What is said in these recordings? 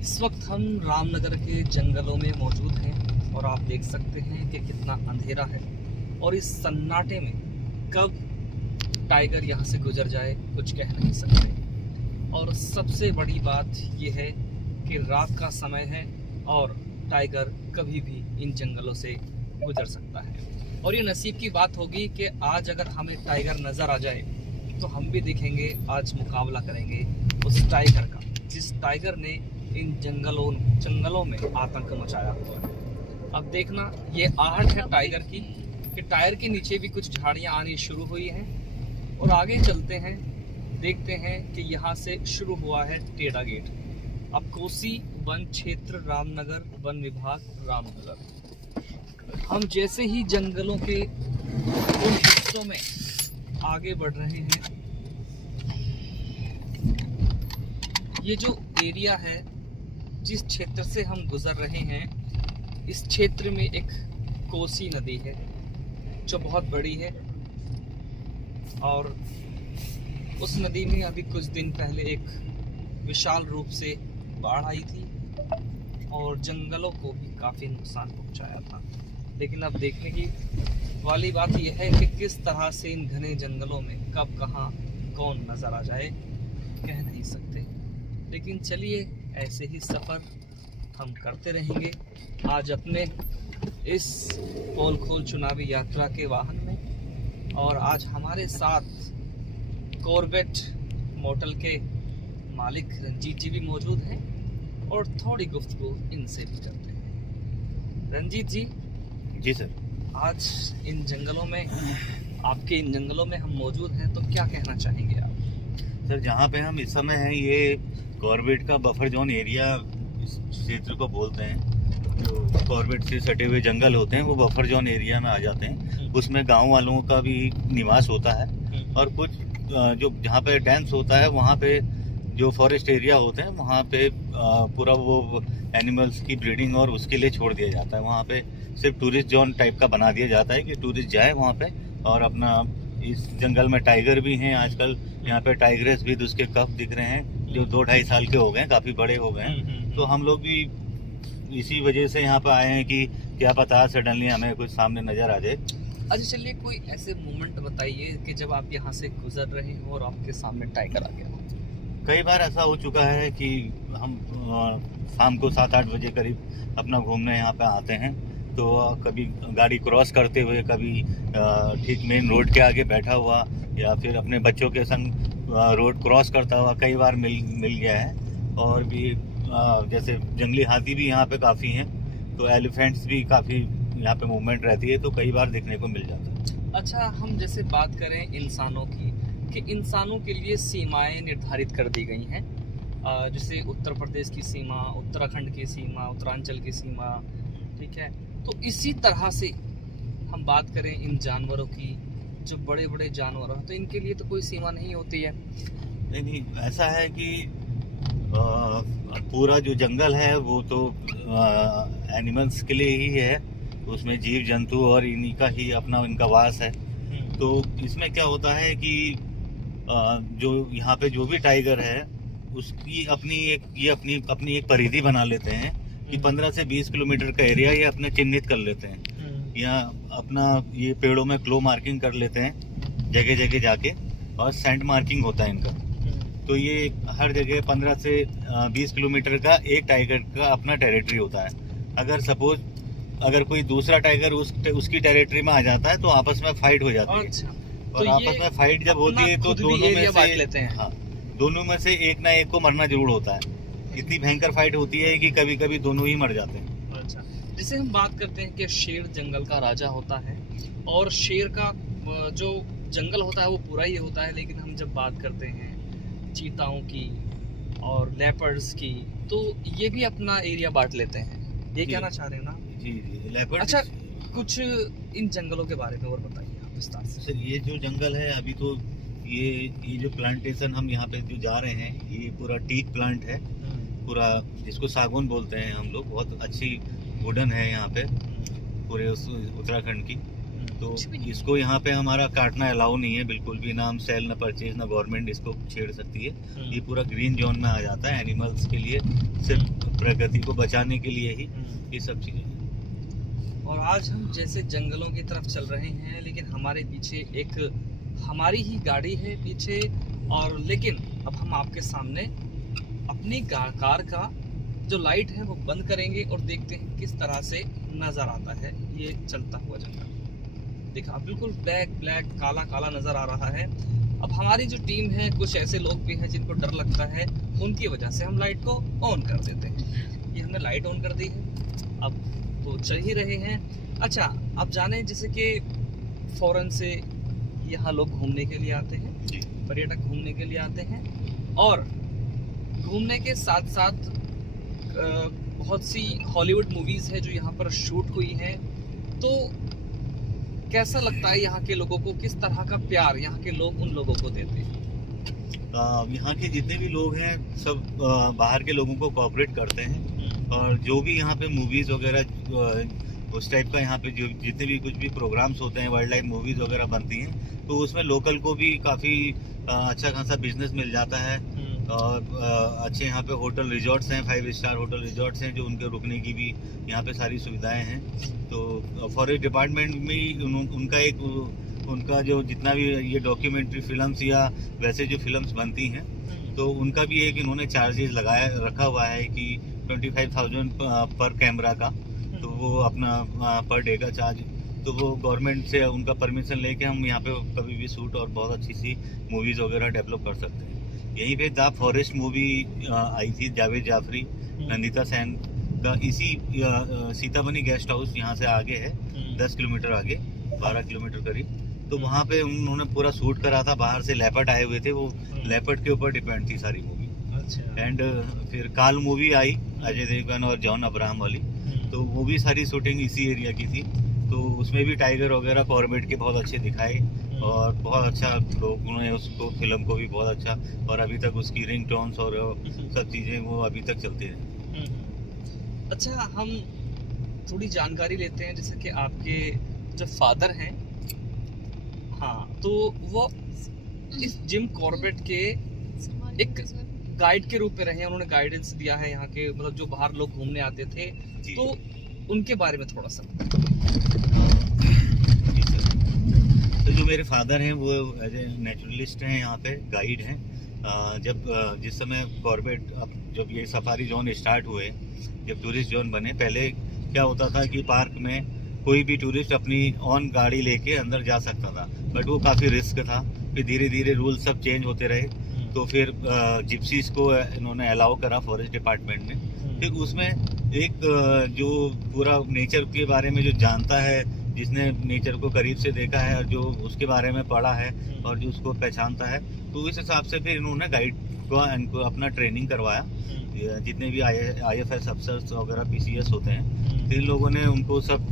इस वक्त हम रामनगर के जंगलों में मौजूद हैं और आप देख सकते हैं कि कितना अंधेरा है और इस सन्नाटे में कब टाइगर यहाँ से गुजर जाए कुछ कह नहीं सकते। और सबसे बड़ी बात यह है कि रात का समय है और टाइगर कभी भी इन जंगलों से गुजर सकता है। और ये नसीब की बात होगी कि आज अगर हमें टाइगर नज़र आ जाए तो हम भी दिखेंगे, आज मुकाबला करेंगे उस टाइगर का जिस टाइगर ने इन जंगलों में आतंक मचाया हुआ है। अब देखना ये आहट है टाइगर की कि टायर के नीचे भी कुछ झाड़ियाँ आनी शुरू हुई हैं। और आगे चलते हैं, देखते हैं कि यहाँ से शुरू हुआ है टेढ़ा गेट। अब कोसी वन क्षेत्र रामनगर, वन विभाग रामनगर। हम जैसे ही जंगलों के उन हिस्सों में आगे बढ़ रहे हैं, ये जो एरिया है जिस क्षेत्र से हम गुजर रहे हैं, इस क्षेत्र में एक कोसी नदी है जो बहुत बड़ी है। और उस नदी में अभी कुछ दिन पहले एक विशाल रूप से बाढ़ आई थी और जंगलों को भी काफ़ी नुकसान पहुंचाया था। लेकिन अब देखने की वाली बात यह है कि किस तरह से इन घने जंगलों में कब कहाँ कौन नज़र आ जाए कह नहीं सकते। लेकिन चलिए ऐसे ही सफ़र हम करते रहेंगे आज अपने इस पोल खोल चुनावी यात्रा के वाहन में। और आज हमारे साथ कॉर्बेट मॉडल के मालिक रंजीत जी भी मौजूद हैं और थोड़ी गुफ्तगू इनसे भी करते हैं। रंजीत जी। जी सर। आज इन जंगलों में, आपके इन जंगलों में हम मौजूद हैं, तो क्या कहना चाहेंगे आप? सर, जहाँ पे हम इस समय हैं ये कॉर्बेट का बफर जोन एरिया इस क्षेत्र को बोलते हैं। जो कॉर्बेट से सटे हुए जंगल होते हैं वो बफर जोन एरिया में आ जाते हैं। उसमें गांव वालों का भी निवास होता है और कुछ जो जहाँ पे डेंस होता है वहाँ पे जो फॉरेस्ट एरिया होते हैं वहाँ पे पूरा वो एनिमल्स की ब्रीडिंग और उसके लिए छोड़ दिया जाता है। वहाँ पे सिर्फ टूरिस्ट जोन टाइप का बना दिया जाता है कि टूरिस्ट जाए वहाँ पे। और अपना इस जंगल में टाइगर भी हैं आजकल, यहाँ पे टाइगर्स भी उसके कफ दिख रहे हैं जो 2-2.5 साल के हो गए हैं, काफ़ी बड़े हो गए हैं। तो हम लोग भी इसी वजह से यहाँ पे आए हैं कि क्या पता सडनली हमें कुछ सामने नज़र आ जाए। अच्छा चलिए, कोई ऐसे मोमेंट बताइए कि जब आप यहाँ से गुजर रहे हो और आपके सामने टाइगर आ गया हो। कई बार ऐसा हो चुका है कि हम शाम को 7-8 बजे करीब अपना घूमने यहाँ पे आते हैं, तो कभी गाड़ी क्रॉस करते हुए, कभी ठीक मेन रोड के आगे बैठा हुआ या फिर अपने बच्चों के संग रोड क्रॉस करता हुआ कई बार मिल गया है। और भी जैसे जंगली हाथी भी यहाँ पे काफ़ी हैं, तो एलिफेंट्स भी काफ़ी यहाँ पे मूवमेंट रहती है, तो कई बार देखने को मिल जाता है। अच्छा, हम जैसे बात करें इंसानों की कि इंसानों के लिए सीमाएं निर्धारित कर दी गई हैं, जैसे उत्तर प्रदेश की सीमा, उत्तराखंड की सीमा, उत्तरांचल की सीमा, ठीक है। तो इसी तरह से हम बात करें इन जानवरों की, जो बड़े बड़े जानवर हैं, तो इनके लिए तो कोई सीमा नहीं होती है। नहीं, ऐसा है कि पूरा जो जंगल है वो तो एनिमल्स के लिए ही है, उसमें जीव जंतु और इन्हीं का ही अपना इनका वास है। तो इसमें क्या होता है कि जो यहाँ पे जो भी टाइगर है उसकी अपनी एक परिधि बना लेते हैं कि 15 से 20 किलोमीटर का एरिया ये अपने चिन्हित कर लेते हैं। यहाँ अपना ये पेड़ों में क्लो मार्किंग कर लेते हैं जगह जगह जाके, और सेंट मार्किंग होता है इनका। तो ये हर जगह 15 से 20 किलोमीटर का एक टाइगर का अपना टेरिटरी होता है। अगर सपोज अगर कोई दूसरा टाइगर उसकी टेरिटरी में आ जाता है तो आपस में फाइट हो जाती है। और तो आपस में फाइट जब होती है तो दोनों में से लेते हैं। हाँ, दोनों में से एक ना एक को मरना जरूर होता है। इतनी भयंकर फाइट होती है कि कभी कभी दोनों ही मर जाते हैं। अच्छा, जैसे हम बात करते हैं कि शेर जंगल का राजा होता है और शेर का जो जंगल होता है वो पूरा ही होता है। लेकिन हम जब बात करते हैं चीताओं की और लेपर्ड्स की, तो ये भी अपना एरिया बांट लेते हैं। ये कहना चाह रहे हैं ना? जी, लेपर्ड। अच्छा, कुछ इन जंगलों के बारे में और बताइए आप विस्तार से। सर, ये जो जंगल है अभी तो ये जो प्लांटेशन हम यहाँ पे जो जा रहे हैं ये पूरा टीक प्लांट है, पूरा जिसको सागौन बोलते हैं हम लोग। बहुत अच्छी वुडन है यहाँ पे पूरे उत्तराखंड की। तो इसको यहाँ पे हमारा काटना अलाउ नहीं है बिल्कुल भी, ना हम सेल, ना परचेज, ना गवर्नमेंट इसको छेड़ सकती है। ये पूरा ग्रीन जोन में आ जाता है। एनिमल्स के लिए सिर्फ प्रकृति को बचाने के लिए ही ये सब चीजें। और आज हम जैसे जंगलों की तरफ चल रहे हैं, लेकिन हमारे पीछे एक हमारी ही गाड़ी है पीछे, और लेकिन अब हम आपके सामने अपनी कार का जो लाइट है वो बंद करेंगे और देखते हैं किस तरह से नज़र आता है ये चलता हुआ जंगल। देखा, बिल्कुल ब्लैक काला काला नज़र आ रहा है। अब हमारी जो टीम है, कुछ ऐसे लोग भी हैं जिनको डर लगता है, उनकी वजह से हम लाइट को ऑन कर देते हैं। ये हमने लाइट ऑन कर दी है, अब तो चल ही रहे हैं। अच्छा, अब जाने जैसे कि फॉरेन से यहाँ लोग घूमने के लिए आते हैं, पर्यटक घूमने के लिए आते हैं, और घूमने के साथ साथ बहुत सी हॉलीवुड मूवीज़ है जो यहाँ पर शूट हुई हैं। तो कैसा लगता है यहाँ के लोगों को, किस तरह का प्यार यहाँ के लोग उन लोगों को देते हैं? यहाँ के जितने भी लोग हैं सब बाहर के लोगों को कोऑपरेट करते हैं, और जो भी यहाँ पे मूवीज़ वगैरह उस टाइप का यहाँ पे जो जितने भी कुछ भी प्रोग्राम्स होते हैं, वाइल्ड लाइफ मूवीज़ वगैरह बनती हैं, तो उसमें लोकल को भी काफ़ी अच्छा खासा बिजनेस मिल जाता है। और अच्छे यहाँ पे होटल रिजॉर्ट्स हैं, 5 स्टार होटल रिजॉर्ट्स हैं, जो उनके रुकने की भी यहाँ पे सारी सुविधाएं हैं। तो फॉरेस्ट डिपार्टमेंट में उनका जो जितना भी ये डॉक्यूमेंट्री फिल्म्स या वैसे जो फिल्म्स बनती हैं, तो उनका भी एक इन्होंने चार्जेस रखा हुआ है कि 25,000 पर कैमरा का, तो वो अपना पर डे का चार्ज, तो वो गवर्नमेंट से उनका परमिशन लेके हम यहाँ पे कभी भी शूट और बहुत अच्छी सी मूवीज़ वगैरह डेवलप कर सकते हैं। यहीं पे द फॉरेस्ट मूवी आई थी, जावेद जाफरी, नंदिता सेन का, इसी सीताबनी गेस्ट हाउस यहाँ से आगे है, 10 किलोमीटर आगे, 12 किलोमीटर करीब। तो वहाँ पे उन्होंने पूरा शूट करा था। बाहर से लेपर्ड आए हुए थे, वो लेपर्ड के ऊपर डिपेंड थी सारी मूवी। अच्छा। एंड फिर काल मूवी आई अजय देवगन और जॉन अब्राहम वाली, तो वो भी सारी शूटिंग इसी एरिया की थी। तो उसमें भी टाइगर वगैरह कॉर्बेट के बहुत अच्छे दिखाए, और बहुत अच्छा लोगों ने उसको फिल्म को भी बहुत अच्छा, और अभी तक उसकी रिंग टोन्स और सब चीज़ें वो अभी तक चलती हैं। अच्छा, हम थोड़ी जानकारी लेते हैं, जैसे कि आपके जो फादर हैं, हाँ, तो वो इस जिम कॉर्बेट के एक गाइड के रूप में रहे हैं, उन्होंने गाइडेंस दिया है यहाँ के, मतलब जो बाहर लोग घूमने आते थे, तो उनके बारे में थोड़ा सा। तो जो मेरे फादर हैं वो एज ए नेचुरलिस्ट हैं, यहाँ पे गाइड हैं। जब जिस समय कॉर्बेट, जब ये सफारी जोन स्टार्ट हुए, जब टूरिस्ट जोन बने, पहले क्या होता था कि पार्क में कोई भी टूरिस्ट अपनी ऑन गाड़ी लेके अंदर जा सकता था, बट वो काफ़ी रिस्क था। फिर धीरे धीरे रूल सब चेंज होते रहे, तो फिर जिप्सीज को इन्होंने अलाउ करा फॉरेस्ट डिपार्टमेंट ने। फिर उसमें एक जो पूरा नेचर के बारे में जो जानता है, जिसने नेचर को करीब से देखा है और जो उसके बारे में पढ़ा है और जो उसको पहचानता है, तो इस हिसाब से फिर इन्होंने गाइड को इनको अपना ट्रेनिंग करवाया। जितने भी IFS अफसर्स वगैरह PCS होते हैं, तो इन लोगों ने उनको सब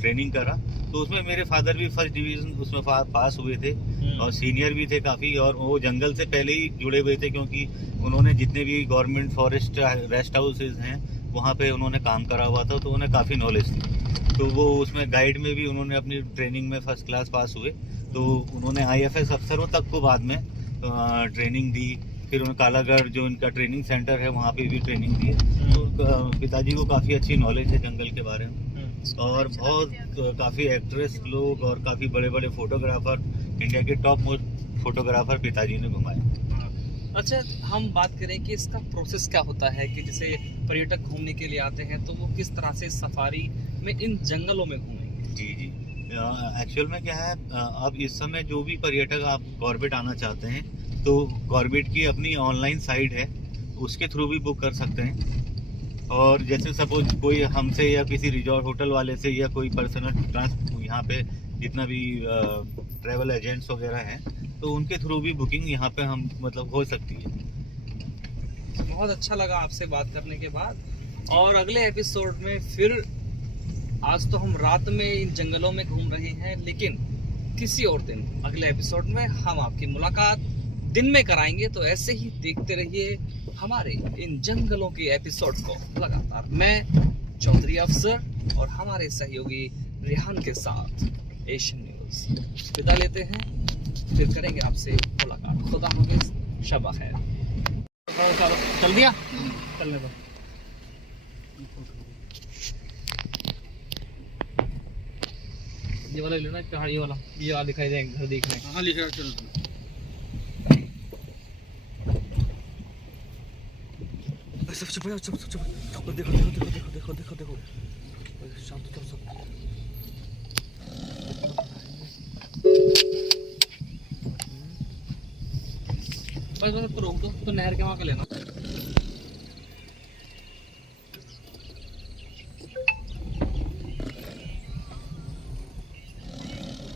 ट्रेनिंग करा। तो उसमें मेरे फादर भी फर्स्ट डिवीज़न उसमें पास हुए थे, और सीनियर भी थे काफ़ी, और वो जंगल से पहले ही जुड़े हुए थे, क्योंकि उन्होंने जितने भी गवर्नमेंट फॉरेस्ट रेस्ट हाउसेज हैं वहाँ पे उन्होंने काम करा हुआ था, तो उन्हें काफ़ी नॉलेज थी। तो वो उसमें गाइड में भी उन्होंने अपनी ट्रेनिंग में फर्स्ट क्लास पास हुए। तो उन्होंने IFS अफसरों तक को बाद में ट्रेनिंग दी। फिर उन्होंने कालागढ़ जो इनका ट्रेनिंग सेंटर है वहाँ पे भी ट्रेनिंग दी। तो पिताजी को काफ़ी अच्छी नॉलेज है जंगल के बारे में, और बहुत काफ़ी एक्ट्रेस लोग और काफ़ी बड़े बड़े फोटोग्राफर, इंडिया के टॉप मोस्ट फोटोग्राफर पिताजी ने घुमाए। अच्छा, हम बात करें कि इसका प्रोसेस क्या होता है, कि जैसे पर्यटक घूमने के लिए आते हैं तो वो किस तरह से सफारी में इन जंगलों में घूमेंगे? जी एक्चुअल में क्या है, अब इस समय जो भी पर्यटक आप कॉर्बेट आना चाहते हैं, तो कॉर्बेट की अपनी ऑनलाइन साइट है, उसके थ्रू भी बुक कर सकते हैं। और जैसे सपोज कोई हमसे या किसी रिजॉर्ट होटल वाले से या कोई पर्सनल यहाँ पे जितना भी ट्रैवल एजेंट्स वगैरह हैं, तो उनके थ्रू भी बुकिंग यहाँ पे हम मतलब हो सकती है। बहुत अच्छा लगा आपसे बात करने के बाद, और अगले एपिसोड में फिर, आज तो हम रात में इन जंगलों में घूम रहे हैं, लेकिन किसी और दिन अगले एपिसोड में हम आपकी मुलाकात दिन में कराएंगे। तो ऐसे ही देखते रहिए हमारे इन जंगलों के एपिसोड को लगातार। मैं चौधरी अफसर और हमारे सहयोगी रेहान के साथ एशियन न्यूज़ विदा लेते हैं, फिर करेंगे आपसे मुलाकात। खुदा हाफिज़, शब खैर। चल दिया, चलने दो। ये वाला ले लेना, पहाड़ी वाला, ये वाला दिखाई देंगे घर देखने। हाँ लिखा चलो। सब चुप हो, चुप चुप चुप। देखो देखो देखो देखो देखो देखो देखो, शांत हो सब। बस बस तो रोक दो, तो नहर के वहाँ का लेना।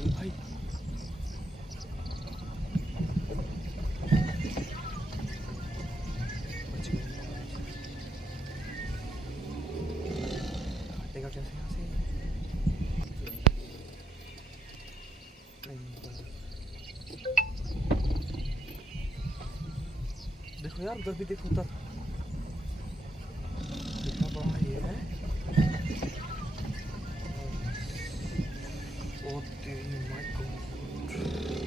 भाई हटेगा कैसे यहाँ से? देखो यार, उधर भी देखो, उधर कितना बड़ा ये है। ओ तेरी माय गॉड।